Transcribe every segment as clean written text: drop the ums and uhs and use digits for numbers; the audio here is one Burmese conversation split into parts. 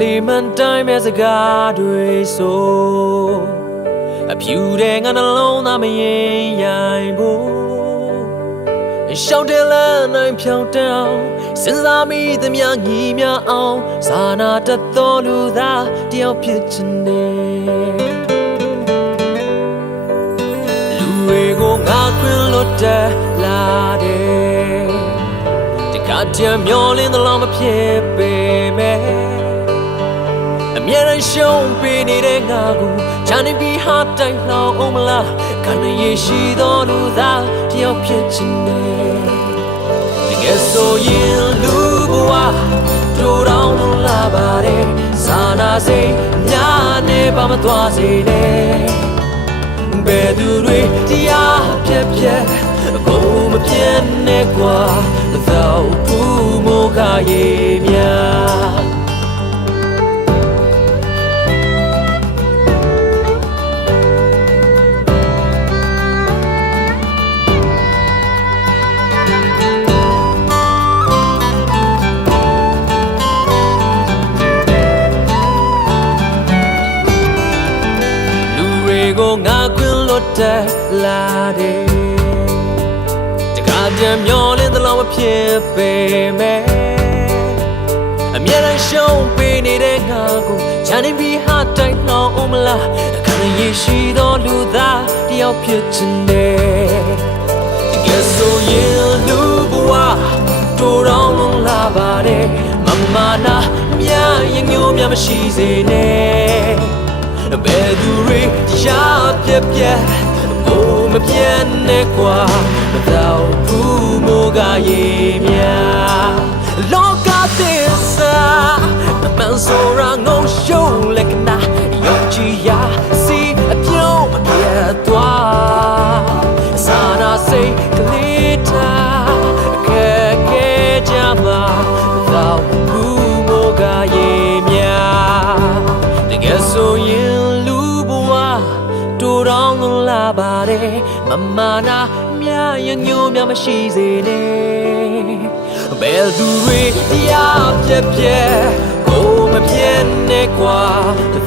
လေးမှန်တိုင်းမဲ့စကားတွေဆိုအဖြူတဲ့ငါနှလုံးသားမရင်ရိုင်ဖို့ရှောင်းတယ်လမ်းနိုင်ဖြောင်းတောင်းစဉ်းစားမိသမျှညီမြအောင်စာနာတတ်သောလူသားတယောက်ဖြစ်ချင်တယ်လူတွေကိုငါခွင့်လွတ်တယ်လာတယ်တခါတည်းမျောလင်းသလားမဖြစ်ပေမဲ့အမြဲတမ်းရှုံးပေးနေတဲ့ငါကိုချမ်းနေပြီးဟာတိုင်းလောင်အောင်မလားခန္ဓာရရှိသောလူသားတယောက်ဖြစ်ချင်တယ်တကယ်ဆိုရင်လူဘဝတို့တောင်လာပါတယ်စာနာစိတ်များနေပါမသွားစေနဲ့ဘယ်သူတွေတရားပြက်ပြက်အကုန်မပြတ်နဲ့ကွာသောဘူးမိုးကရေများကိုငါခွင့်လွတ်တယ်လာတယ်တခါတည်းမျောလင်းသလားမဖြစ်ပေမဲ့အမြဲတမ်းရှုံးပေးနေတဲ့ငါကိုချမ်းနေပြီးဟာတိုင်းလောင်အောင်မလားအခါရရှိသောလူသားတယောက်ဖြစ်ချင်တယ်တကယ်ဆိုရင်လူဘဝတို့တောင်လာပါတယ်မမနာမြရင်ညို့မြမရှိစေနဲ့ဘယ်သူတွေတရားပြက်ပြက်ကိုမပြတ်နဲ့ကွာမတော့ဘူးမိုးကရေများလောကသစ္စာမမှန်ဆိုရငုံရှုံးလက်ကနာယုံကြည်ရာစီအပြုံးမပြတ်သွားစာနာစိတ်ကလေးထားအခက်ခဲကြမှာမတော့ဘူးမိုးကရေများတကယ်ဆိုရင်တို့တောင်လာပါတယ်မမနာမြရင်ညို့မြမရှိစေနဲ့ဘယ်သူတွေတရားပြက်ပြက်ကိုမပြတ်နဲ့ကွာ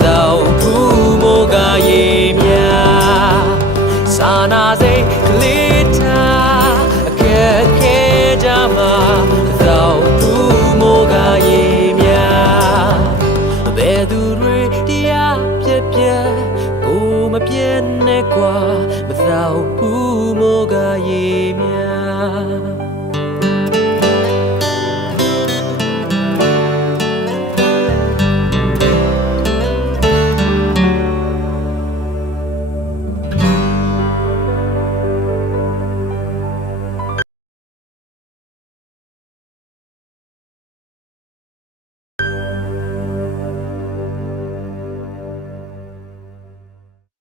သောဘူးမိုးကရေများစာနာစိတ်ကလေးထားအခက်ခဲကြမှာသောဘူးမိုးကရေများဘယ်သူတွေတရားပြက်ပြက်မပြတ်နဲ့ကွာမသောဘူးမိုးကရေများ